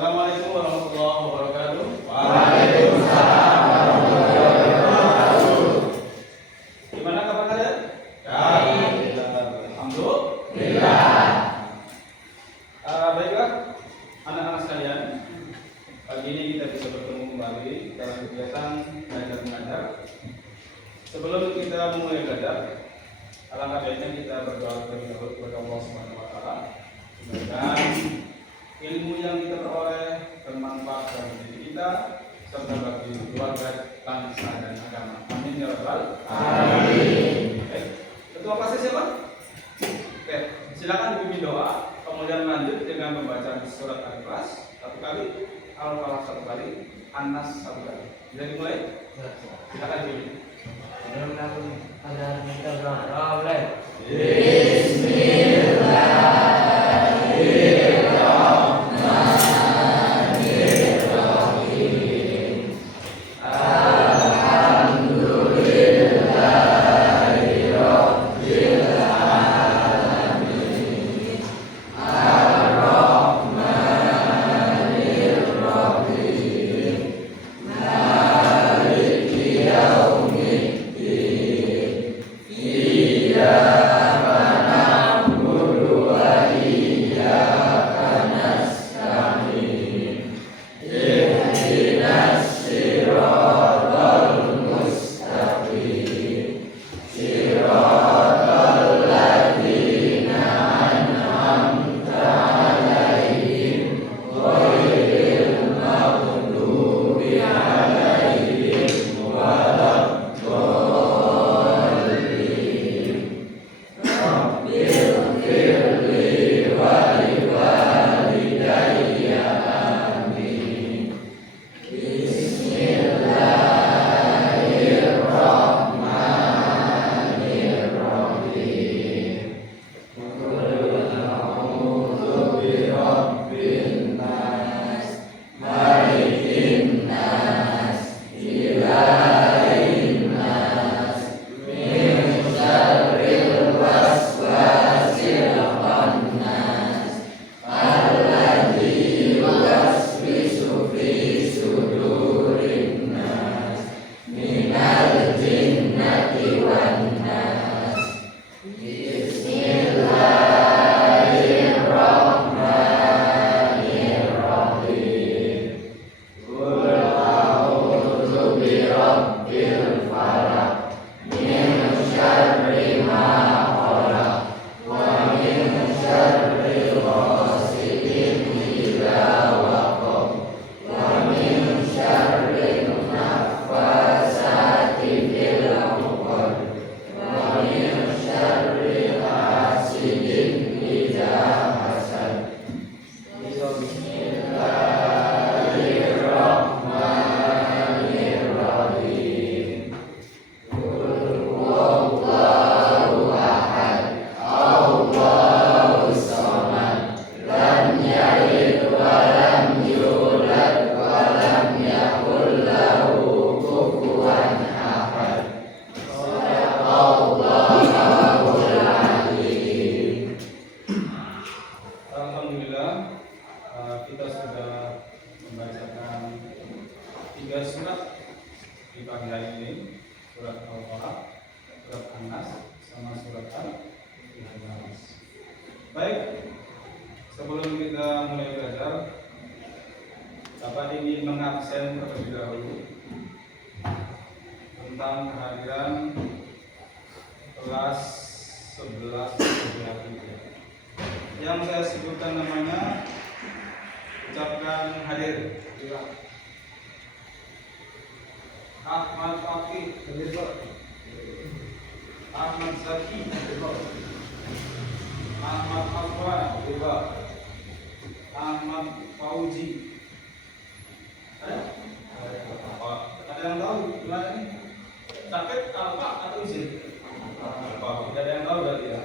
Assalamualaikum warahmatullahi wabarakatuh. Waalaikumsalam warahmatullahi wabarakatuh. Gimana kabar kalian? Baik. Alhamdulillah. Baiklah, anak-anak sekalian. Pagi ini kita bisa bertemu kembali dalam kegiatan belajar mengajar. Sebelum kita memulai belajar, alangkah baiknya kita berdoa terlebih dahulu kepada Allah Subhanahu wa taala. Semoga ilmu yang kita peroleh bermanfaat bagi diri kita serta bagi keluarga, bangsa dan agama. Amin ya rabbal alamin. Ketua kelasnya siapa? Oke, silakan dipimpin doa, kemudian lanjut dengan membaca surat Al-Ikhlas satu kali, Al-Falaq satu kali, An-Nas satu kali. Bisa dimulai? Silakan dipimpin. Kita sudah membacakan 3 surat di pagi hari ini, surat Al-Falaq, surat An-Nas, sama surat Al-Ikhlas. Baik, sebelum kita mulai belajar, Bapak ingin mengabsen terlebih dahulu tentang kehadiran kelas 11 yang saya sebutkan namanya. Ucapkan hadir. Ahmad Fakih, Ahmad Zaki, Ahmad Afwan, Ahmad Fauzi. Ada yang tahu gimana ini? Sakit apa atau izin? Apa? Tidak ada yang tahu berarti ya.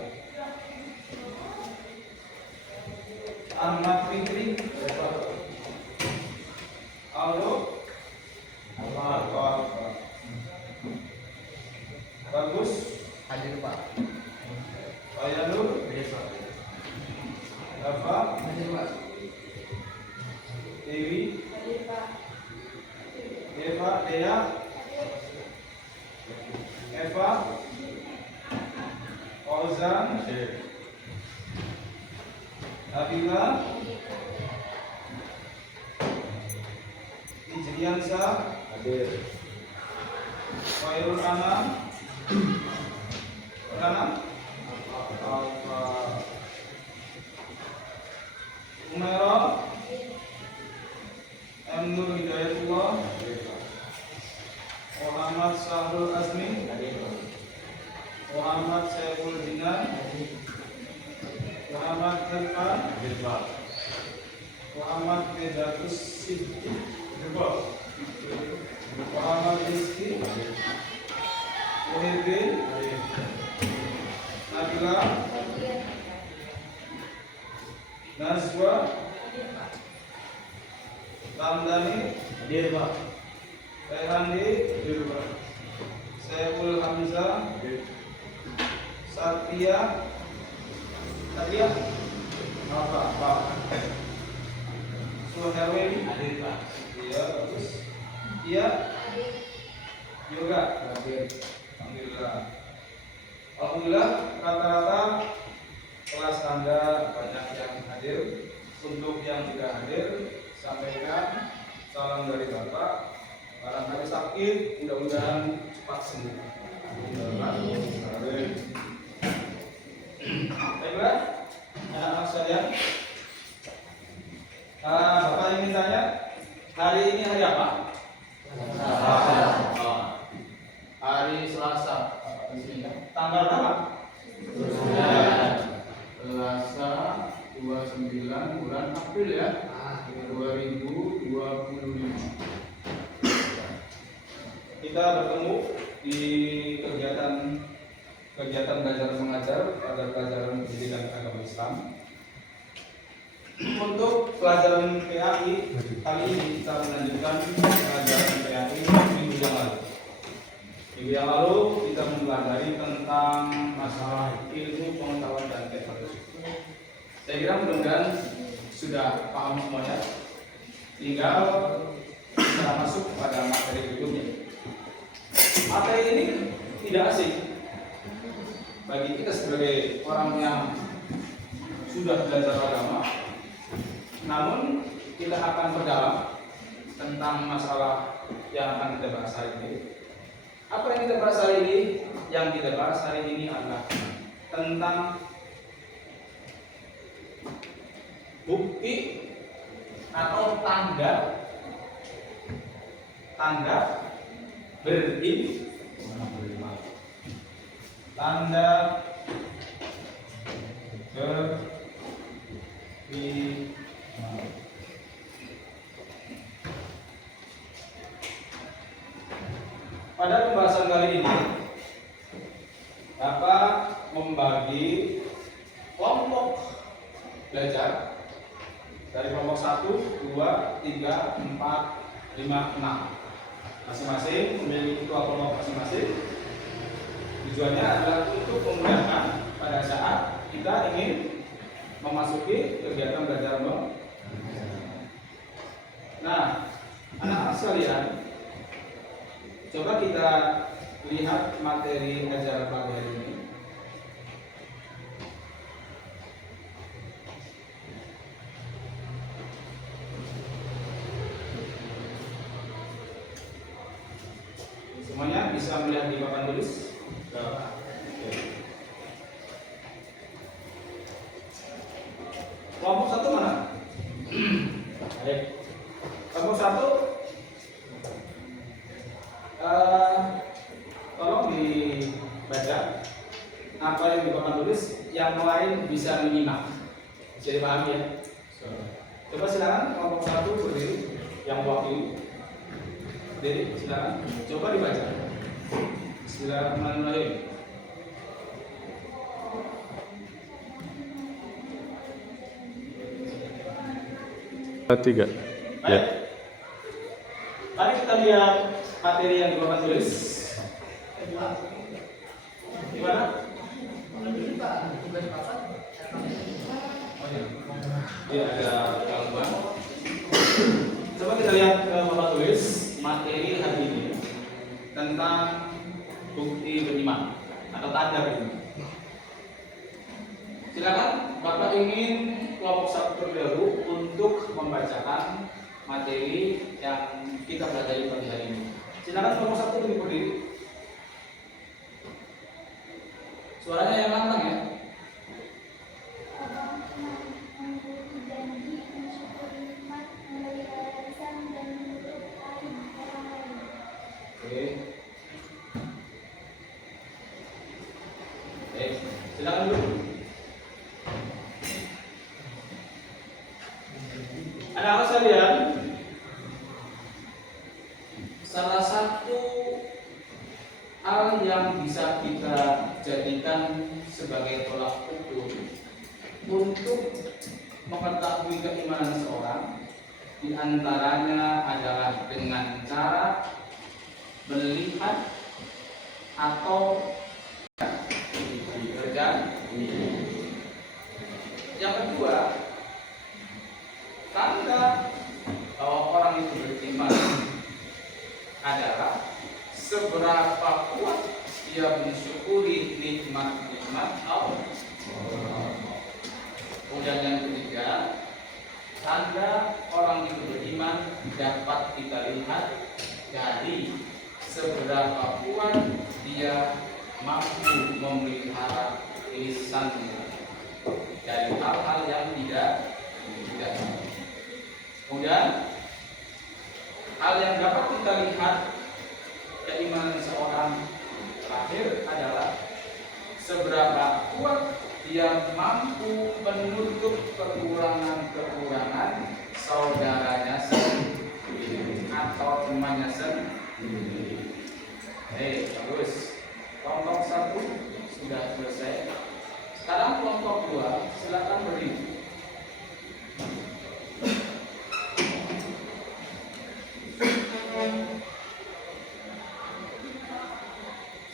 Ahmad Fikri, Aldo, Bagus, Hadir Pak. Ayalur, Dafa, Dewi, Hadir Pak. Eva, Dea, Eva, Ozan, Nabila, Ijriansa, Hadir. Khairul Anam, Anam, Umairah, M. Nur Hidayatullah, Muhammad Sahrul Azmi, Muhammad Saiful Dinan, Muhammad Irfan, Muhammad Vedatus Siddiq, Muhammad Rizki, Muhyiddin, Nabila, Nazwa, Ramdhani, Hadir Pak. Rehandi, Saiful Hamzah, Satria, apa? Suherwin, Hadir Pak. iya bagus. Iya, yoga. Hadir. Alhamdulillah rata-rata kelas Anda banyak yang hadir. Untuk yang tidak hadir, sampaikan salam dari Bapak. Barangkali sakit, mudah-mudahan cepat sembuh. Amin. Baiklah, anak-anak sekalian. Bapak ingin tanya, hari ini hari apa? Hari Selasa. Tanggal berapa? Selasa 29 bulan April ya, 2025. Kita bertemu di kegiatan belajar mengajar pada pelajaran pendidikan agama Islam. Untuk pelajaran PAI kali ini kita melanjutkan pelajaran PAI minggu yang lalu. Minggu yang lalu kita mempelajari tentang masalah ilmu pengetahuan dan teknologi. Saya kira mudah-mudahan sudah paham semuanya. Tinggal kita masuk pada materi berikutnya. Materi ini tidak asing bagi kita sebagai orang yang sudah belajar agama. Namun kita akan berdalam tentang masalah yang akan kita bahas hari ini. Apa yang kita bahas hari ini? Yang kita bahas hari ini adalah tentang bukti atau tanda beriman. Tanda beriman. Pada pembahasan kali ini, Bapak membagi kelompok belajar dari kelompok 1, 2, 3, 4, 5, 6. Masing-masing memiliki ketua kelompok masing-masing. Tujuannya adalah untuk memudahkan pada saat kita ingin memasuki kegiatan belajar mengajar. Nah, anak-anak sekalian, coba kita lihat materi ajar pagi hari ini. Semuanya bisa melihat di papan tulis. Kelompok 1 mana? Baik. Kelompok 1, tolong dibaca apa yang di papan tulis, yang lain bisa menyimak. Bisa dipahami ya? Coba silakan kelompok 1 berdiri, yang mewakili. Jadi silakan coba dibaca. Bismillahirrahmanirrahim. Tiga. Baik. Mari kita lihat materi yang di papan tulis. Di mana? Oh, iya. Dia ada gangguan. materi hari ini tentang bukti beriman atau tanda beriman. Silakan Bapak ingin kelompok satu terlebih dahulu untuk membacakan materi yang kita pelajari pagi hari ini. Silakan kelompok satu lebih berdiri. Suaranya yang lantang ya. Oke. Oke, silakan dulu. Anak-anak sekalian, salah satu hal yang bisa kita jadikan sebagai tolak ukur untuk mengetahui keimanan seseorang diantaranya adalah dengan cara melihat atau kerja. Yang kedua, tanda bahwa orang itu beriman adalah seberapa kuat dia mensyukuri nikmat-nikmat Allah. Kemudian yang ketiga, tanda orang itu beriman dapat kita lihat dari seberapa kuat dia mampu memelihara lisannya dari hal-hal yang tidak. Kemudian hal yang dapat kita lihat keimanan seorang terakhir adalah seberapa kuat dia mampu menutup kekurangan-kekurangan saudaranya sendiri atau temannya sendiri. Bagus. Kelompok satu sudah selesai. Sekarang kelompok dua, silakan berdiri.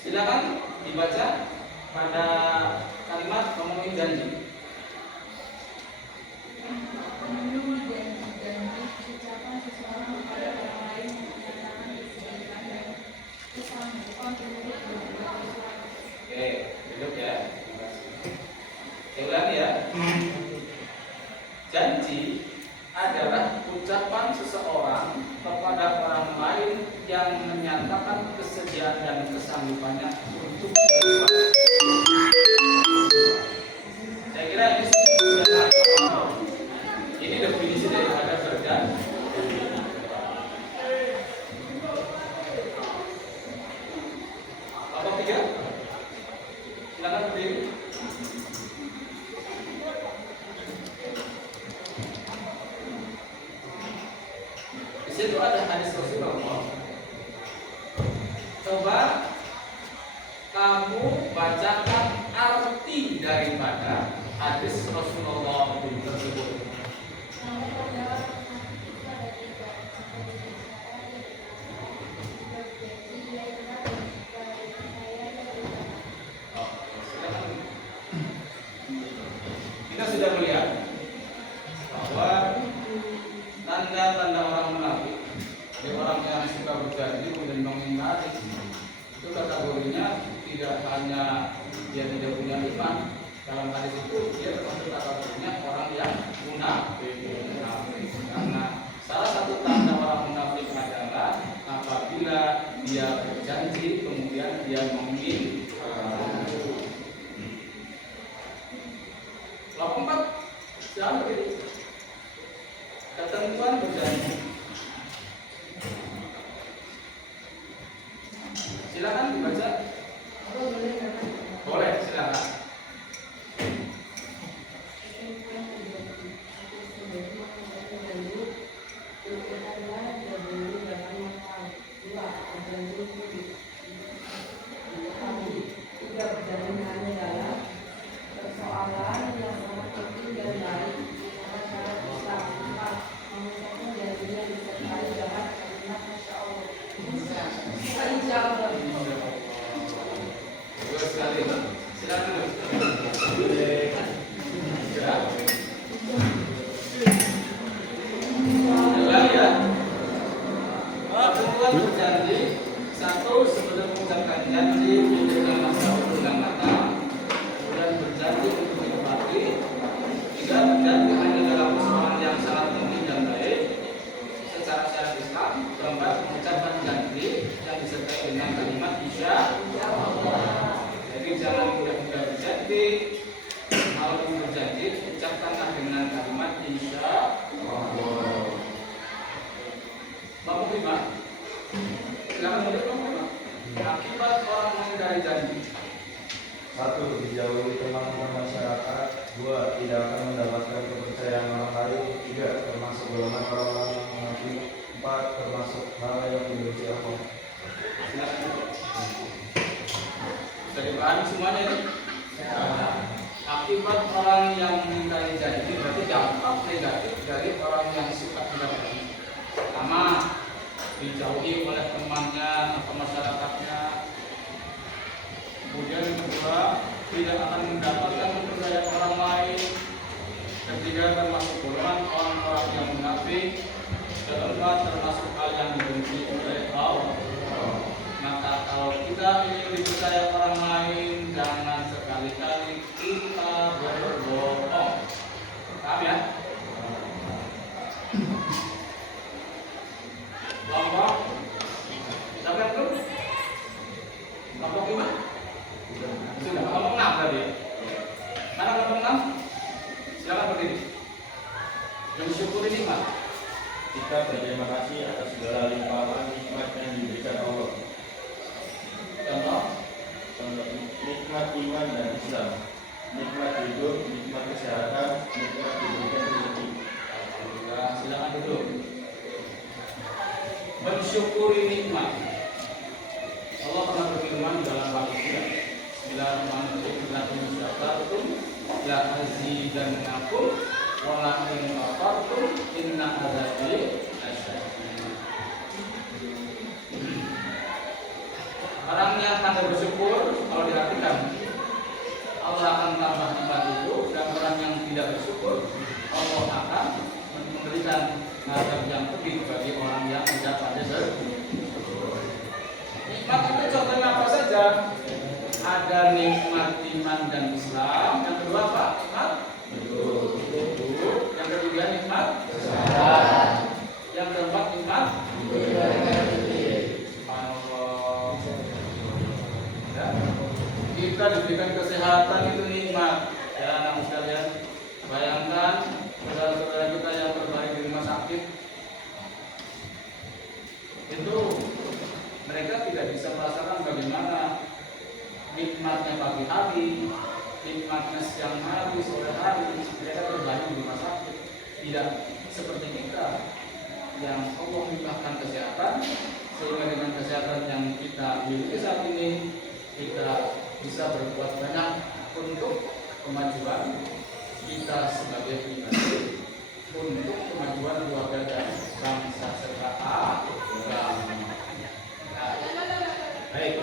Silakan dibaca pada kalimat memenuhi janji. Memenuhi janji ucapan seseorang kepada orang lain yang menyatakan kesedihan dan kesanggupan untuk berbuat sesuatu. Oke, duduk ya. Saya ulangi ya. Janji adalah ucapan seseorang kepada orang lain yang menyatakan kesediaan dan kesanggupannya untuk berbuat. Saya kira ini sudah tahu. Ini definisi daripada berjanji. Kelompok tiga, silakan berdiri. Di situ ada hadis Rasulullah. Coba kamu bacakan arti daripada hadis Rasulullah tersebut. Kita sudah melihat bahwa tanda-tanda orang munafik, dari orang yang suka berjanji kemudian mengingkari, itu kategorinya tidak hanya dia tidak punya iman. Dalam hadis itu dia termasuk kategorinya orang yang munafik. Karena salah satu tanda orang munafik adalah apabila dia berjanji kemudian dia mengingkari. Kelompok 4, jangan begitu. Ketentuan berjanji. Silakan dibaca. Boleh, silakan. mau berjanji, ucapkanlah dengan kalimat insya Allah. Bab 5. Silakan mulai Bab 5. Akibat orang mengingkari janji. 1. Dijauhi teman-teman masyarakat. 2. Tidak akan mendapatkan kepercayaan orang lain. 3. Termasuk golongan orang-orang yang munafik. 4. Termasuk hal yang dibenci Allah. Bisa dipahami semuanya ini? Akibat orang yang mengingkari janji berarti dampak negatif dari orang yang suka ingkar janji. Pertama, dijauhi oleh temannya atau masyarakatnya. Kemudian yang kedua, tidak akan mendapatkan kepercayaan orang lain. Ketiga, termasuk golongan orang-orang yang munafik. Keempat, termasuk hal yang dibenci oleh Allah. Maka kalau kita ingin dipercaya orang lain, jangan sekali-kali kita berbohong. Paham ya? Kelompok sampai belum? Kelompok 5? Sudah, kelompok 6 tadi. Mana kelompok 6? Silakan berdiri. Mensyukuri nikmat. Kita berterima kasih atas segala limpahan nikmat yang diberikan Allah. Contoh, Nikmat iman dan Islam, nikmat hidup, nikmat kesehatan, nikmat diberikan rezeki. Alhamdulillah, silakan duduk. Mensyukuri nikmat. Allah pernah berfirman di dalam Al-Quran, Bismillahirrahmanirrahim. Ya azidannakum wa la in kafartum inna azabi lasyadid. Orang yang tanda bersyukur, kalau diartikan Allah akan tambah nikmat itu, dan orang yang tidak bersyukur Allah akan memberikan azab yang pedih bagi orang yang tidak pandai bersyukur. Nikmat itu contohnya apa saja? Ada nikmat iman dan Islam. Yang kedua apa? Nikmat hidup. Yang ketiga nikmat kesehatan. Yang keempat nikmat kita diberikan kesehatan itu nikmat. Ya anak sekalian, bayangkan saudara-saudara kita yang terbaring di rumah sakit itu mereka tidak bisa merasakan bagaimana nikmatnya pagi hari, nikmatnya siang hari, sore hari. Mereka terbaring di rumah sakit. Tidak seperti kita yang Allah limpahkan kesehatan, sehingga dengan kesehatan yang kita miliki saat ini kita bisa berbuat banyak untuk kemajuan kita sebagai pribadi, untuk kemajuan keluarga dan bangsa serta agama. Baik,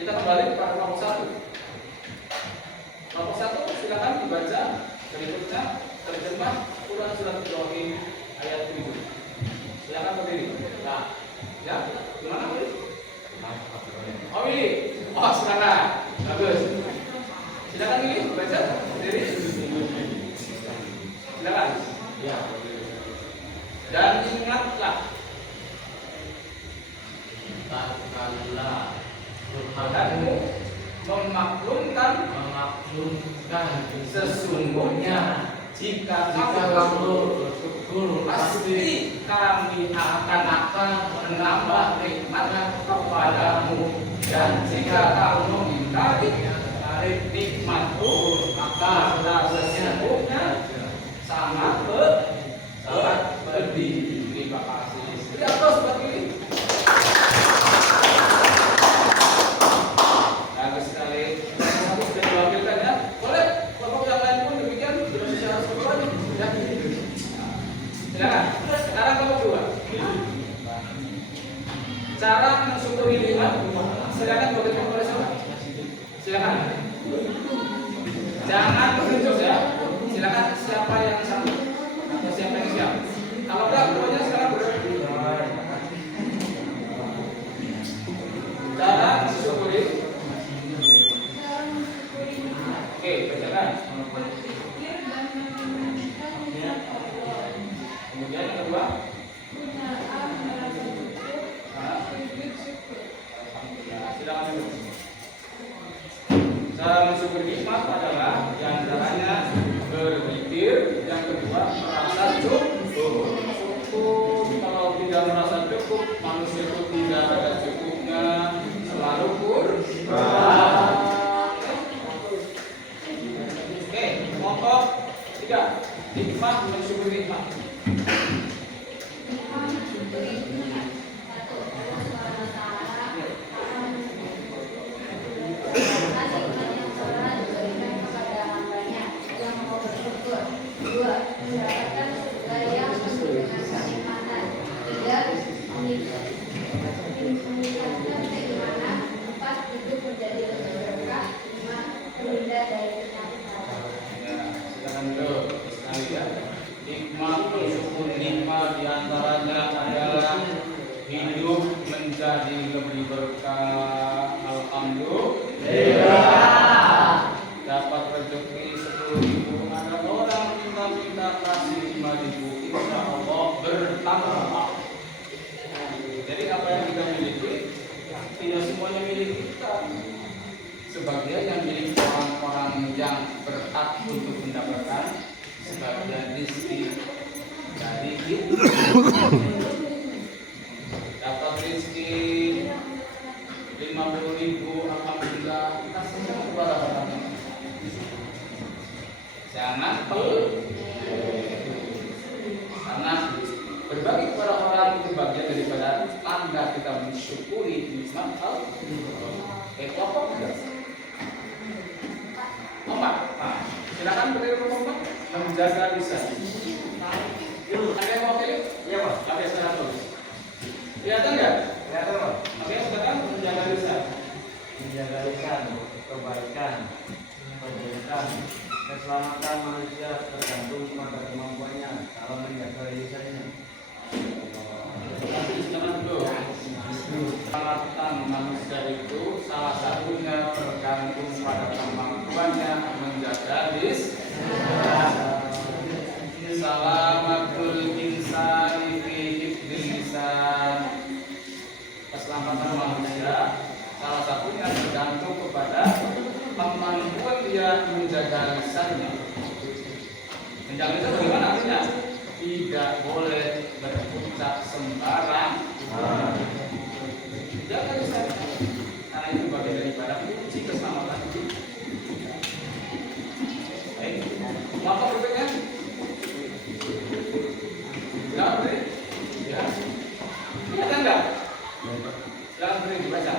kita kembali pada kelompok 1. Kelompok 1 silakan dibaca berikutnya terjemah Quran surat Ibrahim ayat 7. Silakan berdiri. Nah, ya, gimana berdiri? Oh ini, oh silakan, bagus. Silakan ini baca sendiri. Silakan. Ya. Dan ingatlah, Tuhanmu memaklumkan sesungguhnya jika kamu bersyukur pasti kami akan menambah nikmat kepadamu, dan jika kamu mengingkari nikmatku maka sesungguhnya sangat pedih. Terima kasih. Lihat terus seperti ini. Bagus sekali. Satu sudah diwakilkan ya. Boleh kelompok yang lain pun demikian sudah secara sesuai. Ya. Silakan. Sekarang kelompok 2. Cara mensyukuri nikmat. Silakan boleh saudara. Silakan. Jangan menunjuk ya. Silakan siapa yang satu atau siapa yang siap. Kalau enggak, keduanya sekarang berdiri. Cara mensyukuri. Oke, bacakan. Kemudian yang kedua. Silakan dulu. Cara mensyukuri nikmat adalah diantaranya berzikir, yang kedua merasa cukup. Kalau tidak merasa cukup, manusia itu tidak ada cukupnya, selalu kurang. Oke, kelompok 3, nikmat mensyukuri nikmat. Nikmat bersyukur nikmat diantaranya adalah hidup menjadi lebih berkah. Alhamdulillah. Dapat rezeki 10.000, ada orang minta kasih 5.000, insya Allah bertambah. Jadi apa yang kita miliki tidak semuanya milik kita. Sebagian yang milik orang-orang yang berhak untuk mendapatkan sebagian rezeki. Jadi itu dapat rezeki 50.000, alhamdulillah, kita semua kepada orang. Jangan karena berbagi kepada orang itu bagian daripada tanda kita mensyukuri nikmat Allah. Kelompok 4. Silakan berdiri kelompok 4, menjaga lisan. Ada yang mau pilih? Iya Pak. Oke, saya tulis. Kelihatan nggak? Kelihatan Pak. Oke, silakan menjaga lisan. Menjaga lisan, kebaikan, pendidikan, keselamatan manusia tergantung pada kemampuannya dalam menjaga lisannya. Silakan dulu. Keselamatan manusia itu salah satunya tergantung pada kemampuannya menjaga lisan. Salamatul insani fi hifdzil lisan. Keselamatan manusia salah satunya tergantung kepada kemampuan dia menjaga lisannya. Menjaga lisan bagaimana artinya? Tidak boleh berucap sembarang. Jaga lisan, karena itu bagian daripada kunci keselamatan. Baik, maka berikutnya, silakan beri. Ya, kelihatan nggak? Silakan beri dibaca.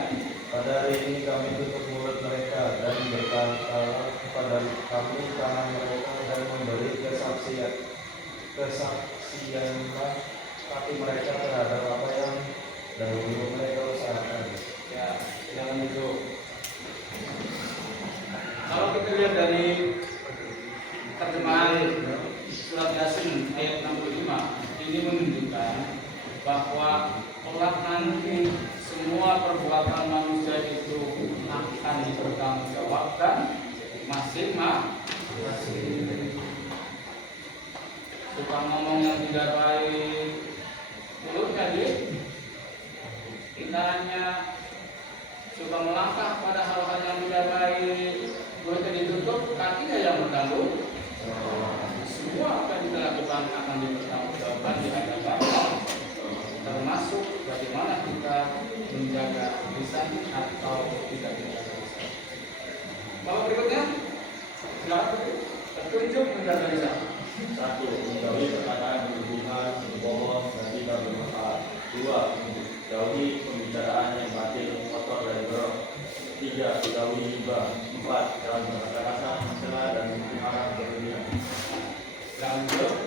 Pada hari ini kami tutup mulut mereka dan berkata kepada kami tangan mereka dan memberi kesaksianlah tapi mereka terhadap apa yang dahulu mereka usahakan. Ya, jangan itu. Kalau kita lihat dari terjemahan surat Yasin ayat 65, ini menunjukkan bahwa kelak nanti semua perbuatan manusia itu akan dipertanggungjawabkan masing-masing. Suka ngomong yang tidak baik, mulutnya kita hanya suka melangkah pada hal-hal yang tidak baik, mulutnya ditutup, kakinya yang bertanggung. Semua apa yang kita lakukan akan dipertanggungjawabkan di hadapan Allah, termasuk bagaimana kita menjaga lisan atau tidak menjaga lisan. Kalau berikutnya, silakan petunjuk menjaga lisan. 1. Menjauhi perkataan berhubungan, berbohong, dan tidak bermanfaat. 2. Jauhi pembicaraan yang batil, kotor dan buruk. 3. Jauhi hibah. 4. Jangan berkata kasar, mencela dan mengarang berlebihan. Lanjut.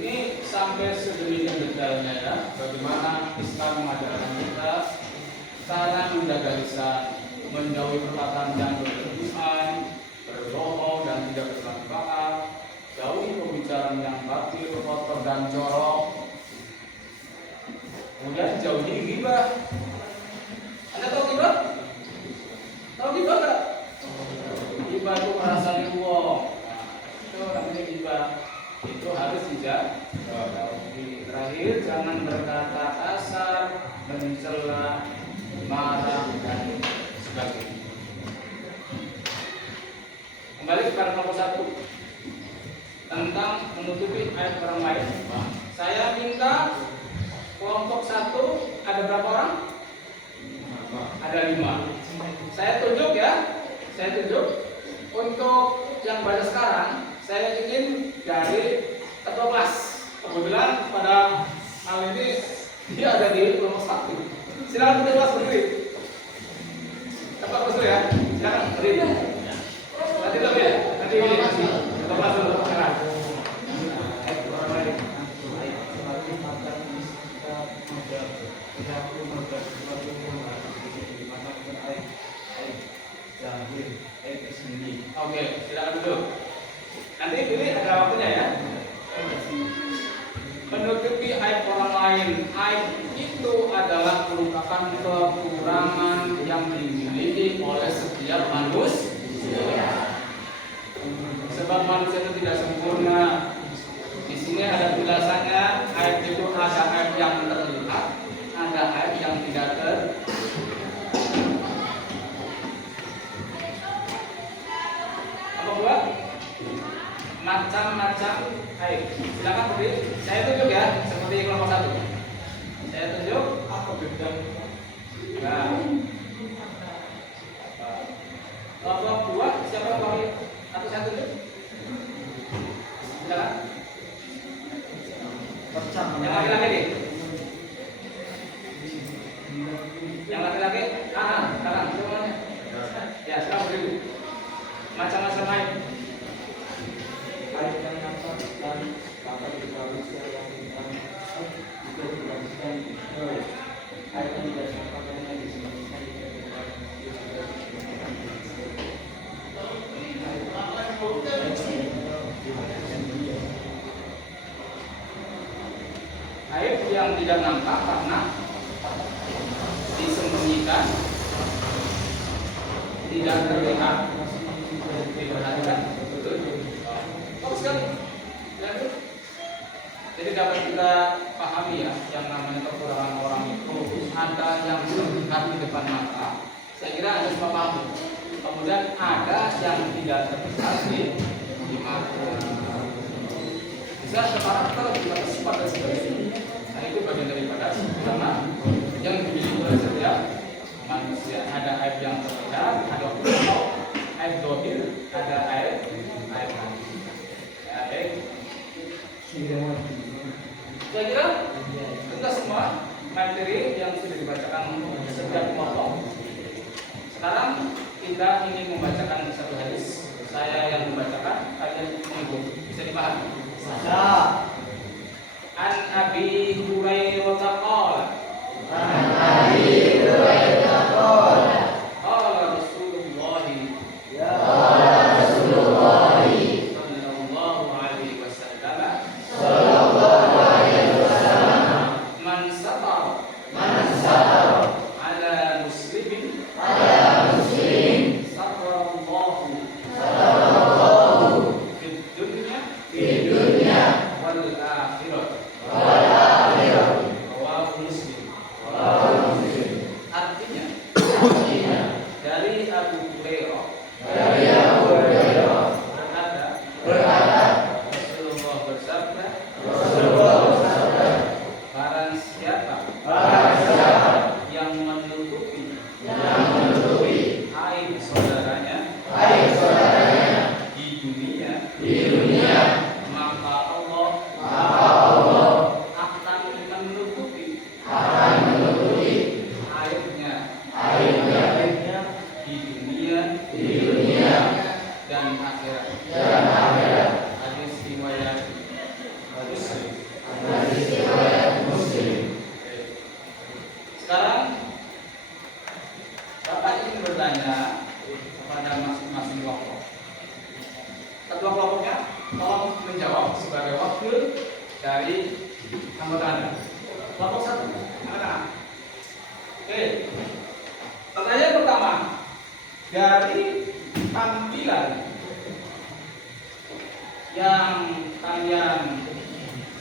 Ini sampai sedemikian detailnya ya, bagaimana Islam mengajarkan kita cara menjaga lisan, menjauhi perkataan yang berlebihan, berbohong dan tidak bermanfaat. Jauhi pembicaraan yang batil, kotor dan jorok. Kemudian jauhi ghibah. Anda tahu ghibah? Tahu ghibah enggak? Ghibah itu merasa diuang. Nah, itu namanya ghibah. Itu harus dijauhi. Terakhir, jangan berkata kasar, mencela, marah dan sebagainya. Kembali kepada kelompok 1 tentang menutupi aib orang lain. Saya minta kelompok 1 ada berapa orang? Ada 5. Saya tunjuk ya. Saya tunjuk. Untuk yang baca sekarang, saya ingin dari ketua kelas. Kebetulan pada hal ini dia ada di kelompok 1. Silakan ketua kelas berdiri. Ketua kelas dulu ya. Silakan berdiri. Nanti lebih ya. Nanti ini ketua kelas dulu. Silakan. Oke, silakan dulu. Nanti ini ada waktunya ya. Menutupi aib orang lain. Aib itu adalah merupakan kekurangan yang dimiliki oleh setiap manusia. Sebab manusia itu tidak sempurna. Di sini ada penjelasannya. Aib itu ada aib yang terlihat, ada aib yang tidak terlihat. Macam-macam aib. Silakan berdiri. Saya tunjuk ya, seperti kelompok 1. Saya tunjuk. Apa bedanya? Nah. Kelompok 2 siapa yang pakai? Atau saya tunjuk? Silakan. Yang laki-laki nih. Yang laki-laki, kanan, semuanya. Ya, silakan berdiri. Macam-macam aib. Aib yang nampak dan dapat diperlukan yang tentang juga diperlukan aib yang tidak sepakatnya disebutkan aib yang tidak nampak karena disembunyikan, tidak terlihat, diperhatikan. Betul. Bagus sekali. Jadi dapat kita pahami ya, yang namanya kekurangan orang itu ada yang terlihat di depan mata. Saya kira ada semua paham. Kemudian ada yang tidak terlihat di mata. Bisa karakter, bisa sifat dan sebagainya. Nah itu bagian daripada sempurna yang dimiliki oleh setiap manusia. Ada aib yang terlihat, ada aib dohir, ada aib saya kira kita semua materi yang sudah dibacakan setiap kelompok. Sekarang kita ingin membacakan satu hadis. Saya yang membacakan, kalian mengikuti. Bisa dipahami? Bisa. An Abi Hurairah qala. Qala Rasulullah.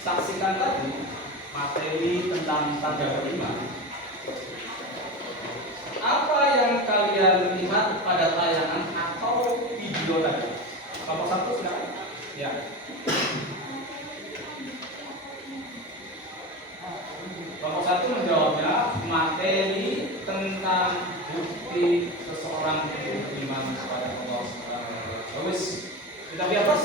Saksikan tadi materi tentang tanda beriman. Apa yang kalian lihat pada tayangan atau video tadi? Kelompok 1 silakan. Ya. Kelompok 1 menjawabnya materi tentang bukti seseorang itu beriman kepada Allah Subhanahu wa taala. Bagus. Kita di atas.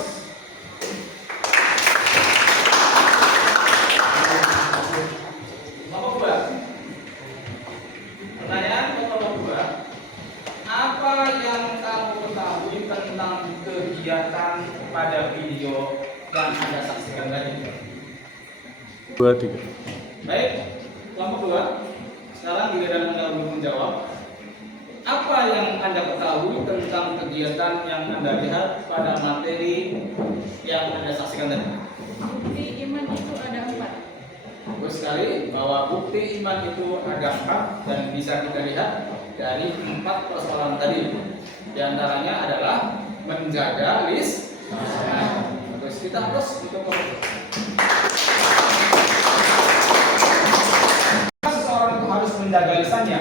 Kelompok 2. Pertanyaan kelompok 2. Apa yang kamu ketahui tentang kegiatan pada video yang Anda saksikan tadi? 2, 3. Baik, kelompok 2. Sekarang giliran Anda untuk menjawab. Apa yang Anda ketahui tentang kegiatan yang Anda lihat pada materi yang Anda saksikan tadi? Bukti iman itu ada 4. Bagus sekali bahwa bukti iman itu ada 4 dan bisa kita lihat dari 4 persoalan tadi. Di antaranya adalah menjaga lisan. Bagus, kita terus itu seseorang itu harus menjaga lisannya.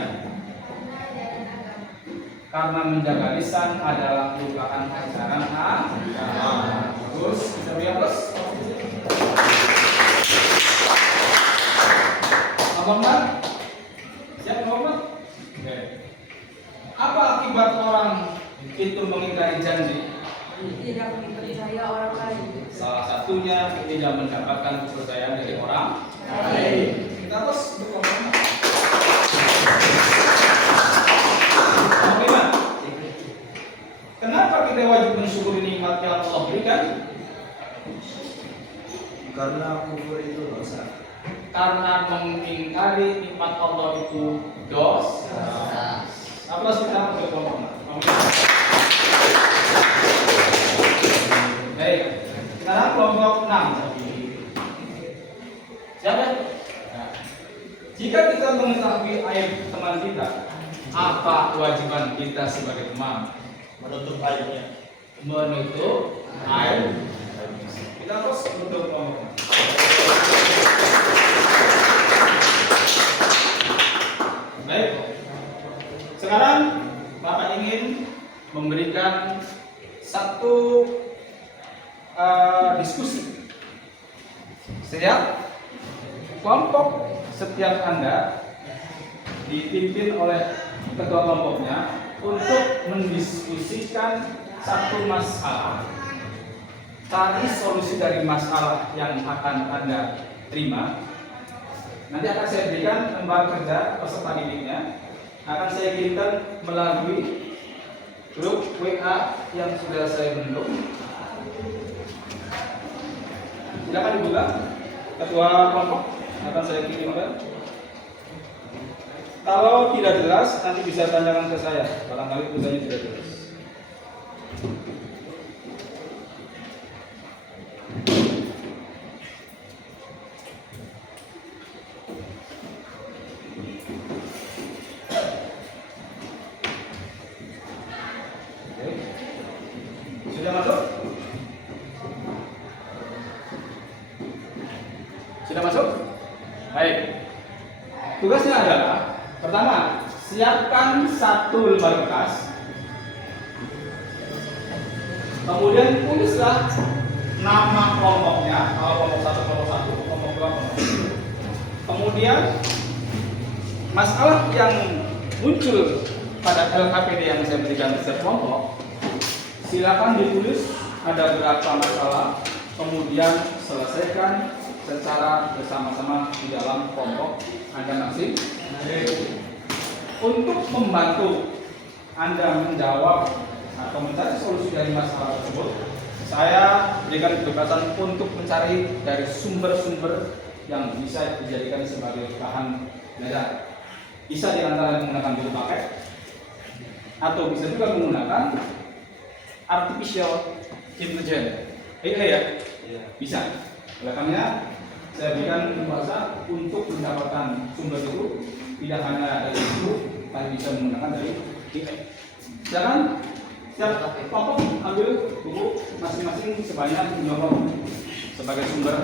Karena menjaga lisan adalah merupakan ajaran agama. Bagus, kita lihat terus. Muhammad, siap Muhammad? Oke. Apa akibat orang itu mengingkari janji? Tidak dipercaya orang lain. Salah satunya tidak mendapatkan kepercayaan dari orang lain. Kita terus berkomentar. Bagaimana? Kenapa kita wajib mensyukuri nikmat yang Allah berikan? Karena kufur itu dosa. Karena mengingkari nikmat Allah itu dosa. Apa kita berkomentar? Baik, sekarang kelompok 6. Siapa? Nah, jika kita mengetahui aib teman kita, apa kewajiban kita sebagai teman? Menutup aibnya. Menutup aib. Kita terus menutup kelompok. Baik. Sekarang Bapak ingin memberikan satu diskusi. Setiap kelompok, setiap Anda dipimpin oleh ketua kelompoknya untuk mendiskusikan satu masalah. Cari solusi dari masalah yang akan Anda terima. Nanti akan saya berikan lembar kerja peserta didiknya, akan saya kirimkan melalui grup WA yang sudah saya bentuk. Silakan dibuka. Ketua kelompok akan saya kirimkan. Kalau tidak jelas, nanti bisa tanyakan ke saya. Barangkali tulisannya tidak jelas. Sudah masuk? Sudah masuk? Baik. Tugasnya adalah pertama, siapkan satu lembar kertas. Kemudian tulislah nama kelompoknya, kalau kelompok 1, kelompok 2, kelompok 3. Kemudian masalah yang muncul pada LKPD yang saya berikan ke setiap kelompok, silakan ditulis ada berapa masalah, kemudian selesaikan secara bersama-sama di dalam kelompok Anda masing-masing. Untuk membantu Anda menjawab atau mencari solusi dari masalah tersebut, saya berikan kebebasan untuk mencari dari sumber-sumber yang bisa dijadikan sebagai bahan belajar. Bisa diantara menggunakan buku paket, atau bisa juga menggunakan artificial intelligence. AI ya? Bisa. Oleh karena saya berikan kuasa untuk mendapatkan sumber itu tidak hanya dari buku, tapi bisa menggunakan dari AI. Jangan setiap kelompok ambil buku masing-masing sebanyak 2 kelompok sebagai sumber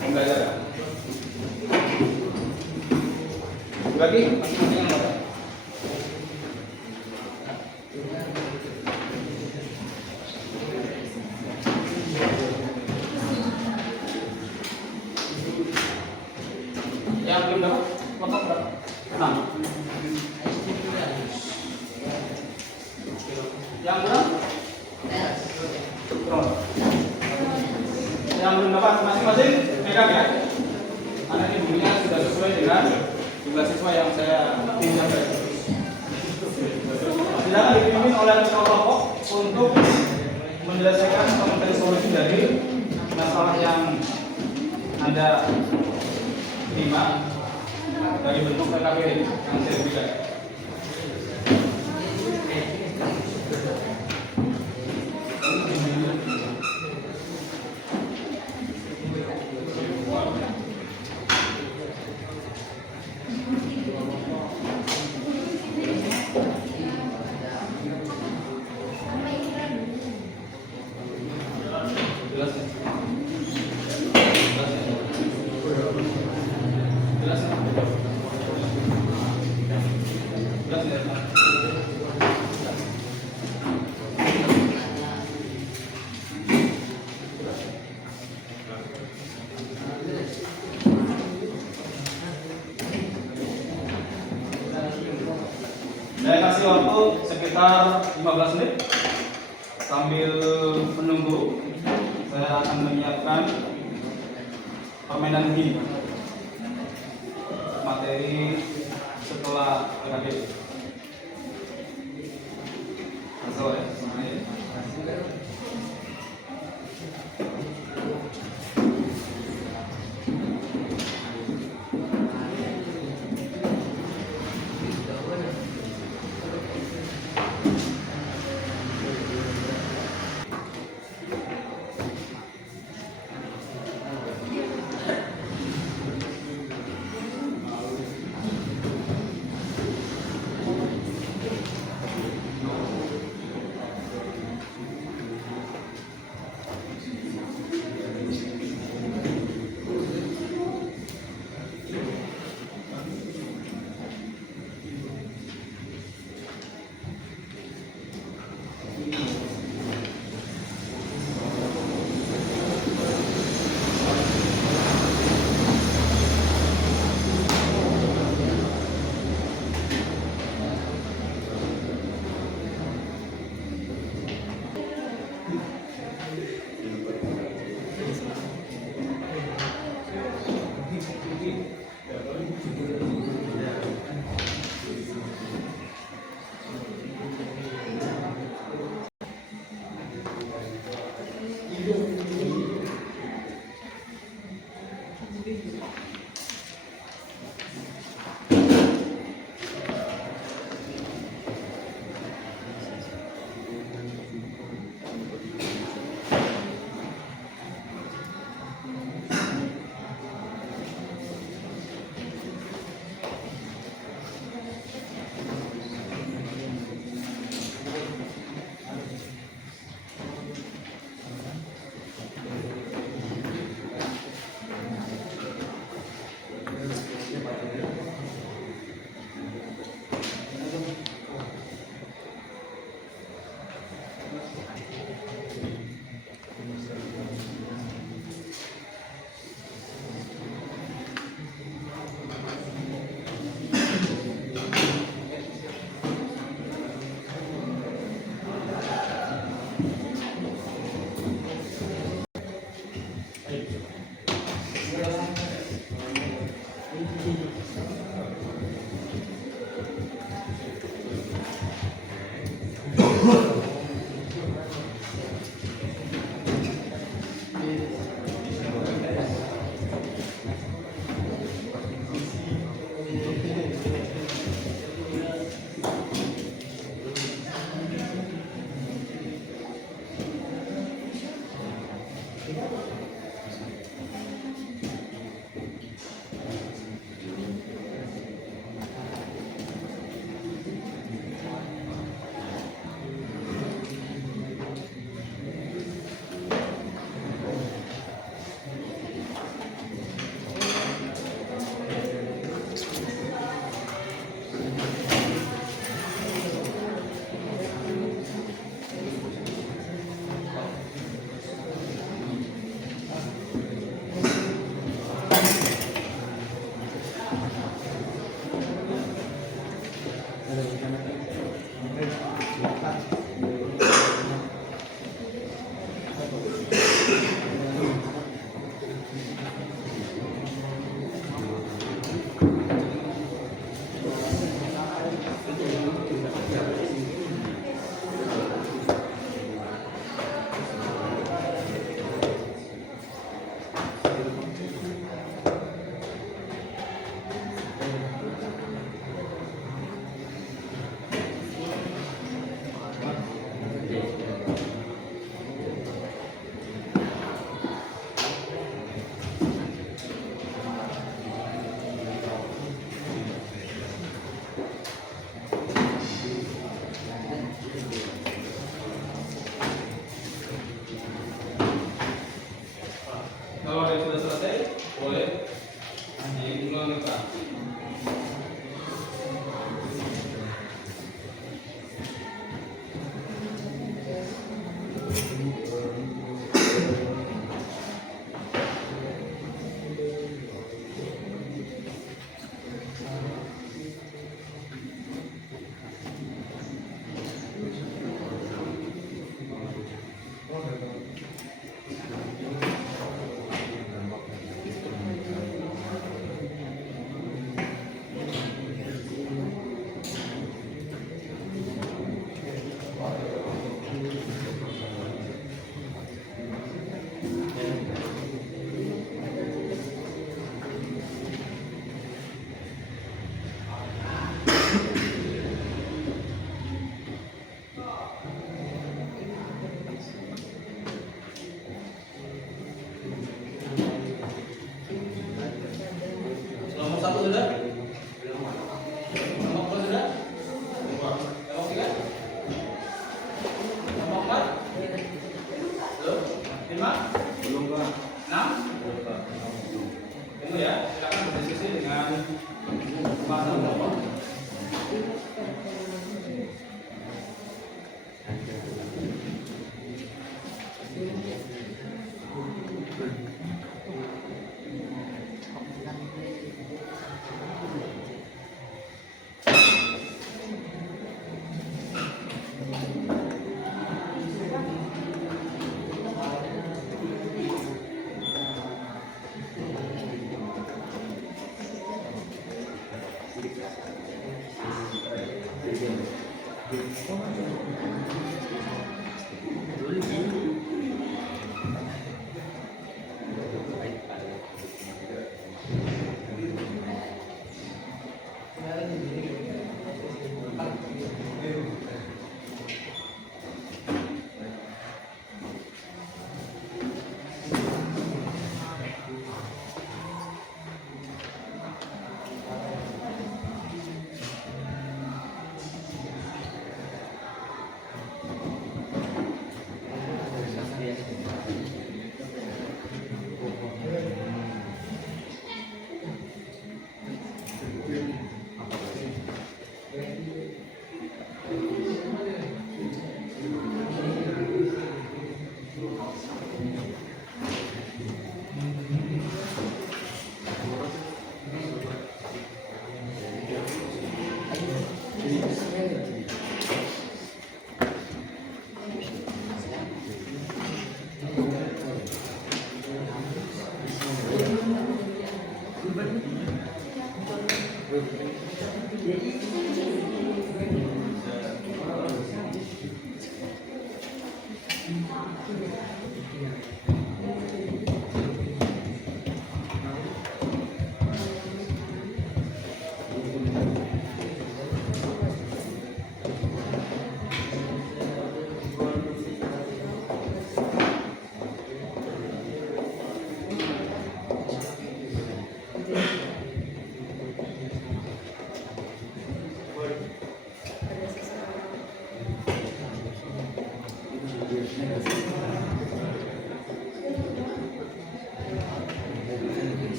pembelajaran. Bagi masing-masing yang ada. Yang kurang? Kurang. Yang belum dapat masing-masing pegang ya. Karena ini bunyinya sudah sesuai dengan jumlah siswa yang saya pinjam tadi. Silakan dipimpin oleh ketua kelompok untuk menyelesaikan atau mencari solusi dari masalah yang Anda terima dari bentuk PKPD yang saya berikan. Jelas ya? Jelas ya? Jelas ya? Saya kasih waktu sekitar 15 menit sambil menunggu. Saya akan menyiapkan permainan ini materi setelah PKPD. Langsung ya, semuanya.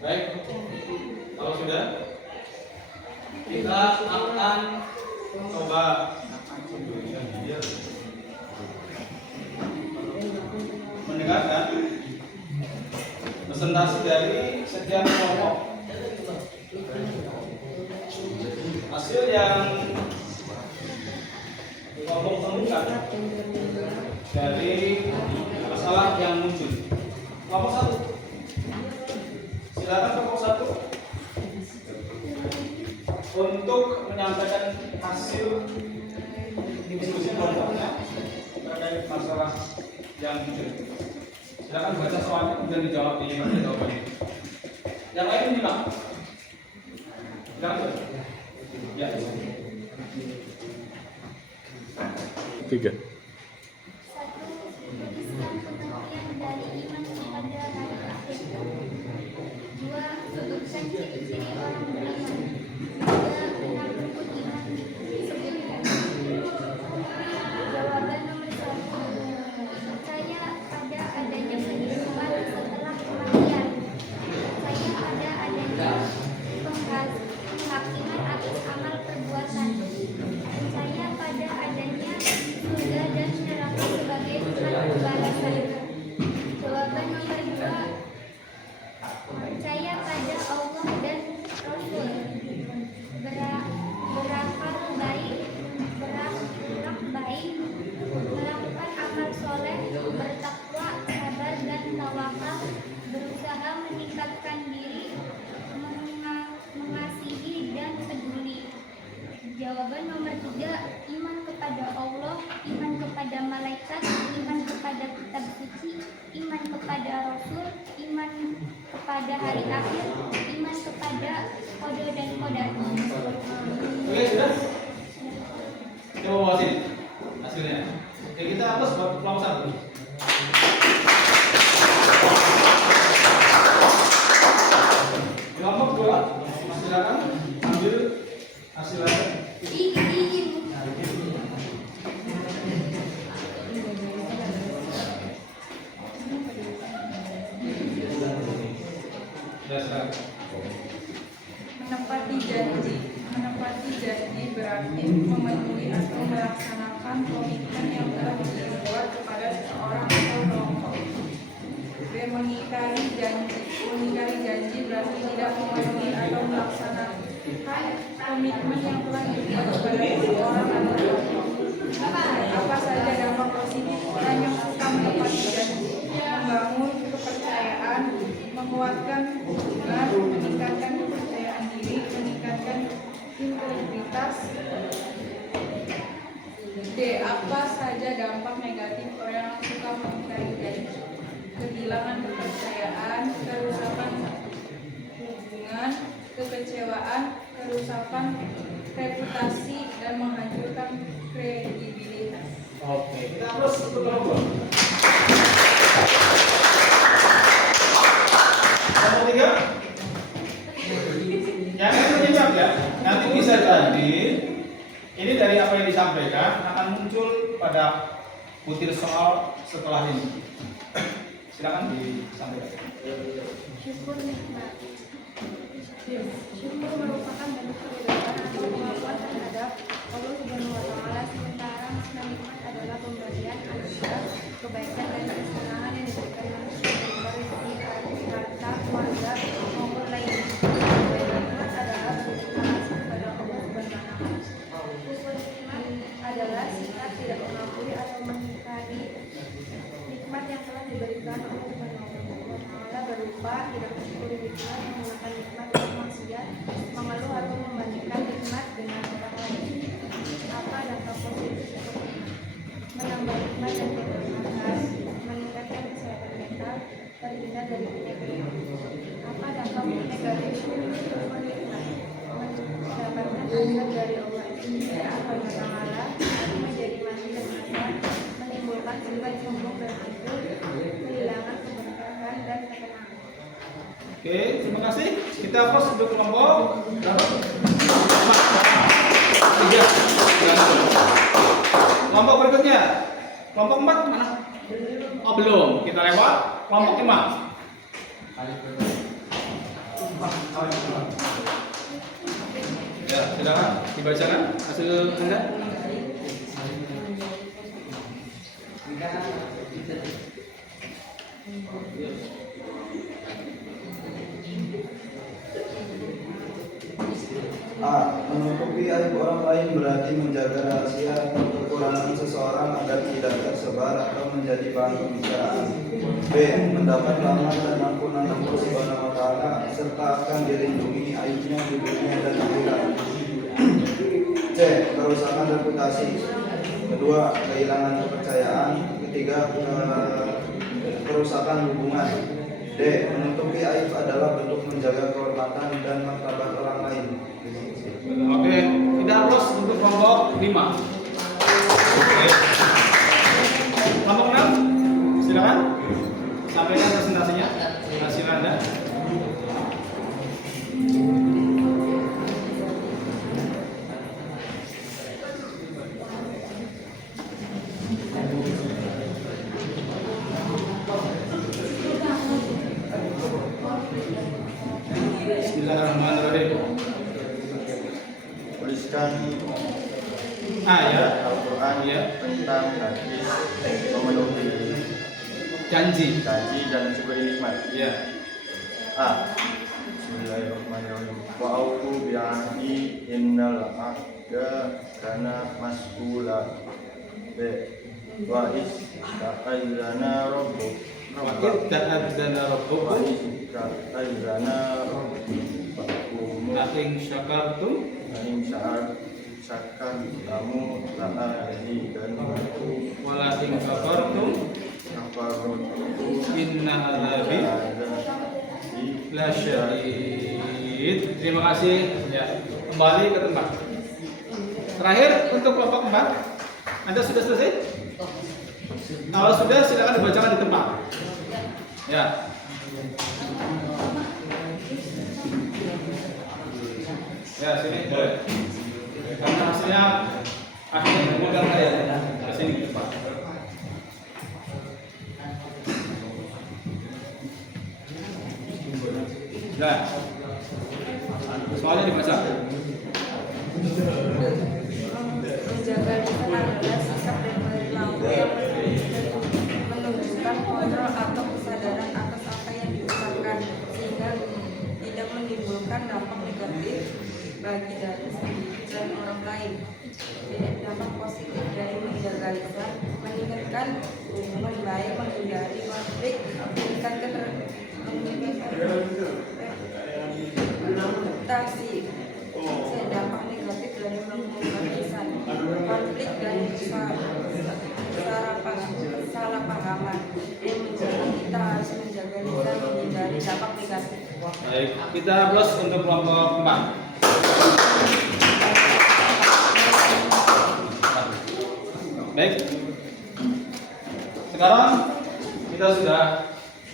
Baik, kalau sudah, kita akan coba mendengarkan presentasi dari setiap kelompok. Hasil yang kelompok temukan dari masalah yang muncul. Kelompok satu, silakan kelompok satu untuk menyampaikan hasil diskusi kelompoknya terkait masalah yang muncul. Silakan baca soalnya kemudian dijawab di jawabannya. Yang lain menyimak. Silakan. Ya. 3. Jawaban nomor 3, iman kepada Allah, iman kepada malaikat, iman kepada kitab suci, iman kepada Rasul, iman kepada hari akhir, iman kepada qada dan qadar. Oke, sudah? Coba bawa sini hasilnya. Oke, kita atas buat kelompok satu. Kelompok 2, silakan ambil hasilnya. Menepati janji berarti memenuhi atau melaksanakan komitmen yang telah dibuat kepada seseorang atau kelompok. B. Mengingkari janji berarti tidak memenuhi atau melaksanakan komitmen yang telah dibuat kepada seseorang atau kelompok. Apa saja dampak positif orang yang suka menepati janji? Membangun kepercayaan, menguatkan hubungan, meningkatkan kepercayaan diri, meningkatkan integritas. D. Apa saja dampak negatif orang yang suka mengingkari janji? Kehilangan kepercayaan, kerusakan hubungan, kekecewaan, kerusakan reputasi, dan menghancurkan kredibilitas. Oke, kita terus untuk kelompok. Kelompok 3. Ini dari apa yang disampaikan akan muncul pada butir soal setelah ini. Silakan disampaikan. Syukur nikmat. Syukur merupakan bentuk kebebasan atau pengakuan terhadap Allah Subhanahu wa Ta'ala, sementara makna nikmat adalah pemberian anugerah, kebaikan dan kesenangan yang diberikan manusia dari rezeki, harta, keluarga maupun lainnya. Nikmat adalah bentuk kasih kepada Allah Subhanahu wa Ta'ala. Syukur nikmat adalah sikap tidak mengakui atau mengingkari nikmat yang telah diberikan Allah Subhanahu wa Ta'ala berupa tidak mensyukuri nikmat, menggunakan nikmat untuk maksiat, mengeluh atau membandingkan nikmat dengan orang lain. Apa dampak positif untuk nikmat? Menambah nikmat dan keberkahan, meningkatkan kesehatan mental, terhindar dari penyakit. Apa dampak negatif untuk nikmat? Mendapatkan azab dari Allah Subhanahu wa Ta'ala, menjadi mati dan hasad, menimbulkan sifat sombong dan ujub, kehilangan keberkahan dan ketenangan. Oke, terima kasih. Kita pos untuk kelompok berapa? 3. Kelompok berikutnya. Kelompok 4 mana? Oh, belum. Kita lewat kelompok 5. Ya, silakan dibacakan hasil Anda. A. Menutupi aib orang lain berarti menjaga rahasia kekurangan seseorang agar tidak tersebar atau menjadi bahan pembicaraan. B. Mendapat rahmat dan ampunan Allah Subhanahu wa Ta'ala serta akan dilindungi aibnya di dunia dan akhirat. C. Kerusakan reputasi. Kedua, kehilangan kepercayaan. Ketiga, kerusakan hubungan. D. Menutupi aib adalah bentuk menjaga kehormatan dan martabat orang lain. Oke, kita close untuk kelompok 5. Oke. Kelompok 6, silakan sampaikan presentasinya, hasil Anda. Bismillahirrahmanirrahim. Tuliskan Ayat Al-Quran ya, tentang hadis memenuhi janji. dan syukur nikmat. Ya. A. Bismillahirrahmanirrahim. Wa aufu bi'ahdi innal ahda kana mas'ula. B. Wa ista'adzana rabbuk. Ta'adzana Wa rabbukum ista'adzana rabbukum. in syakartum Ain syakar kamu la'adi dan wala in kafartum kafarut inna azabi la syadid. Terima kasih ya. Kembali ke tempat. Terakhir untuk kelompok 4. Anda sudah selesai? Kalau sudah silakan dibacakan di tempat. Ya. Ya, sini boleh. Karena hasilnya akhirnya memegang saya. Ke sini ke depan. Nah, soalnya dibaca. Menjaga lisan adalah sikap dan perilaku yang menunjukkan kontrol atau kesadaran atas apa yang diucapkan sehingga tidak menimbulkan dampak negatif bagi diri sendiri dan orang lain. Dampak positif dari menjaga lisan meningkatkan hubungan baik, menghindari konflik, meningkatkan reputasi. Dampak negatif dari menggunakan lisan, konflik dan kesalahpahaman. Yang menjadi kita harus menjaga lisan menghindari dampak negatif. Baik, kita close untuk kelompok 4. Baik. Sekarang kita sudah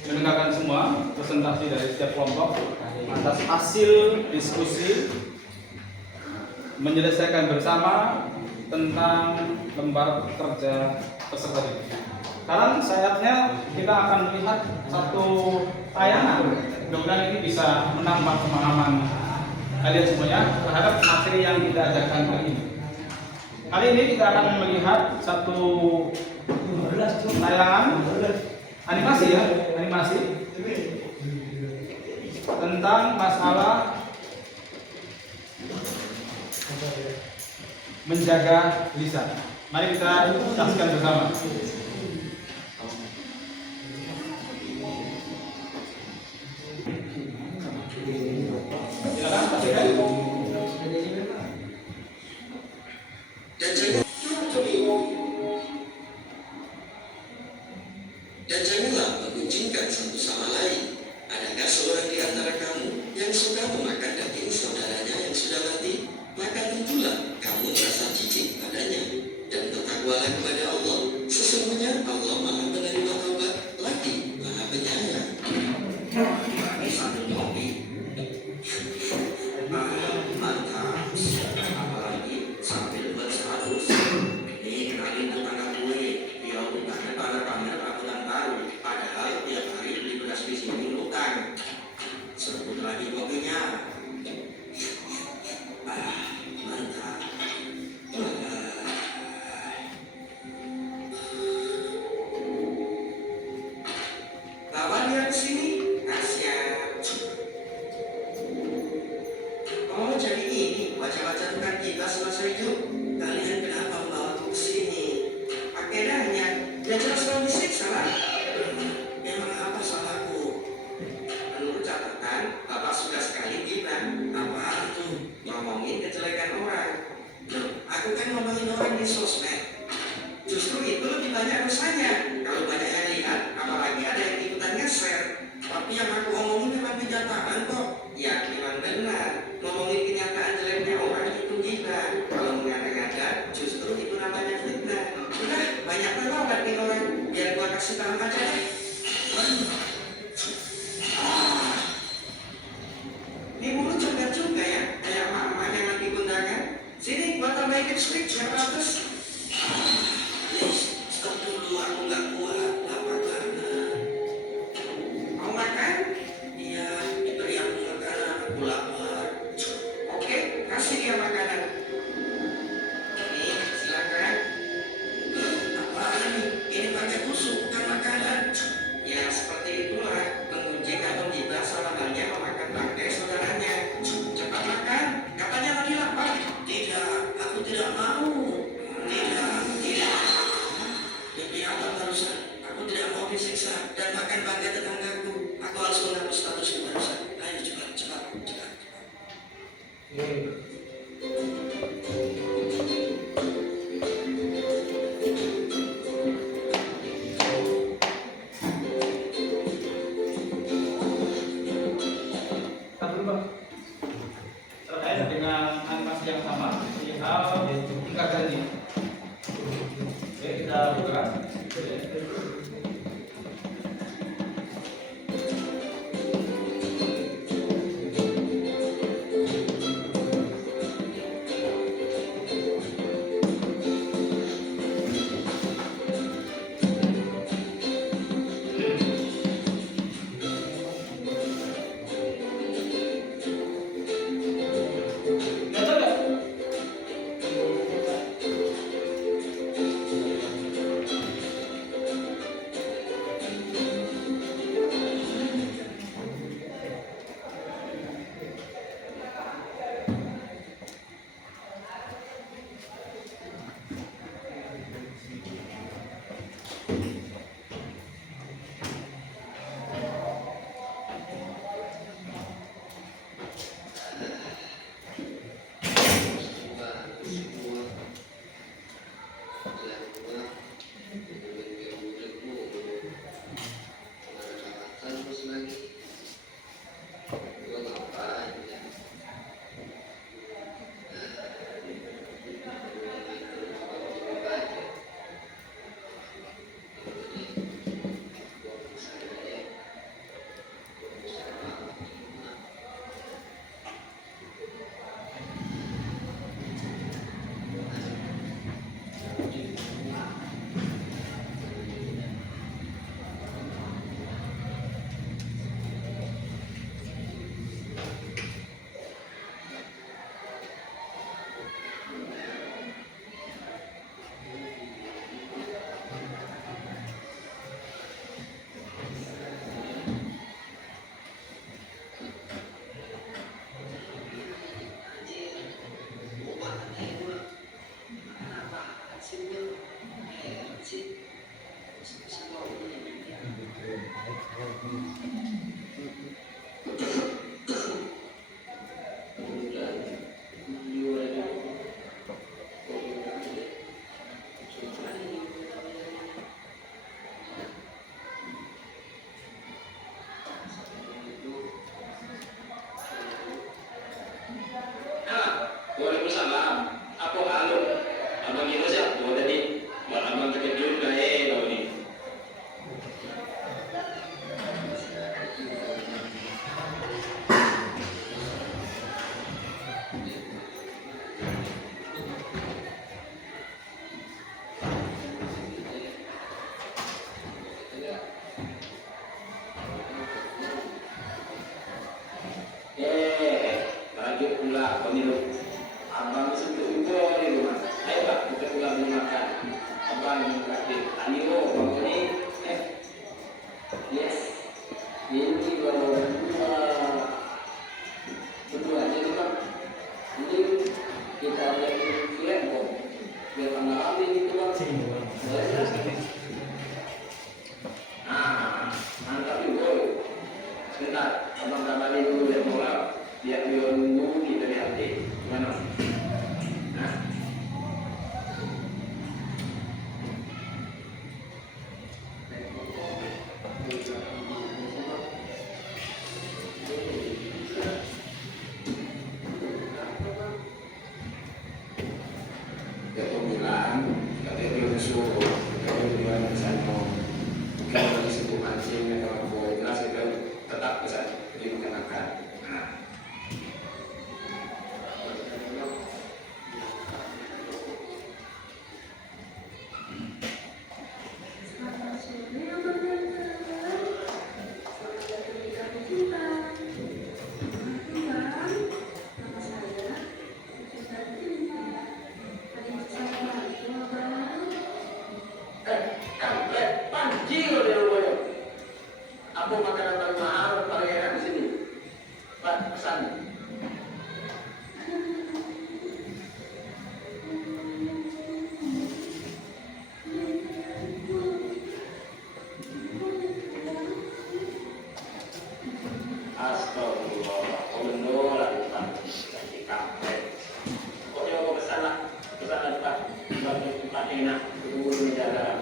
mendengarkan semua presentasi dari setiap kelompok atas hasil diskusi menyelesaikan bersama tentang lembar kerja peserta didik. Sekarang saatnya kita akan melihat satu tayangan. Mudah-mudahan ini bisa menambah pemahaman kalian semuanya terhadap materi yang kita ajarkan kali ini. Kali ini kita akan melihat satu tayangan animasi tentang masalah menjaga lisan. Mari kita saksikan bersama. Silakan saksikan. Dan janganlah mengucilkan satu sama lain. Adakah seorang di antara kamu yang suka memakan daging saudaranya yang sudah mati? Maka tentulah kamu merasa jijik padanya. Dan bertakwalah kepada Allah. Sesungguhnya Allah Maha menerima taubat lagi Maha penyayang. Ini sambil kopi. Mantap. Apalagi sambil berstatus. Ini kenalin tetangga gue. Dia bukan tetangga kamera akutan baru. Padahal tiap hari beli beras di sini utang. Sebut lagi kopinya. Mantap. Bawa lihat sini. Kasihan. Oh, jadi ini wajah-wajah tukang kita semasa hidup. Kalian kenapa membawa aku ke sini? Akhirnya, ya jelas kau disiksa lah. Memang apa salahku? Menurut catatan, Bapak sudah sekali bilang, apa itu? Ngomongin kejelekan orang. Loh, aku kan ngomongin orang di sosmed. Justru itu lebih banyak dosanya. Kalau banyak yang lihat, apalagi ada yang ikutan nge-share. Tapi yang aku ngomongin memang kenyataan kok. Ya, memang benar. Ngomongin kenyataan jeleknya orang itu gila. Kalau mengada-ngada, justru itu namanya fitnah. Udah, banyak terlambat nih orang. Biar gua kasih tahu aja deh. Ini mulut comel juga ya, kayak mak-mak yang lagi kondangan. Sini, gua tambahin lipstick 200. Please, stop dulu, aku nggak kuat, lapar banget. Mau makan? Iya, diberi aku makanan, aku Lanjut pula pemilu. Abang sentuh juga di rumah. Ayo Pak, kita pula beli makan. Abang kasih Aniro, Bang Tony. Yes. Ini baru berdua aja nih Bang. Ini kita lihat film kok. Biar pengalaman gitu Bang. Nah, mantap juga. Sebentar, abang kabarin dulu ya bola. Lihat dia nunggu kita lihat deh. Gimana? Nah. Ya pembilang, katanya dia musuh, katanya dia misalnya kalau lagi sibuk mancing atau apa jelas itu tetap bisa dikenakan. Nah. Kampret, panci lo di rumahnya. Apa makanan paling mahal, paling enak di sini? Pak, pesan. Astagfirullah, Allah lagi Pak, kasih kampret. Pokoknya mau pesan lah Pak. Bagi tempat enak, tunggu di jalan.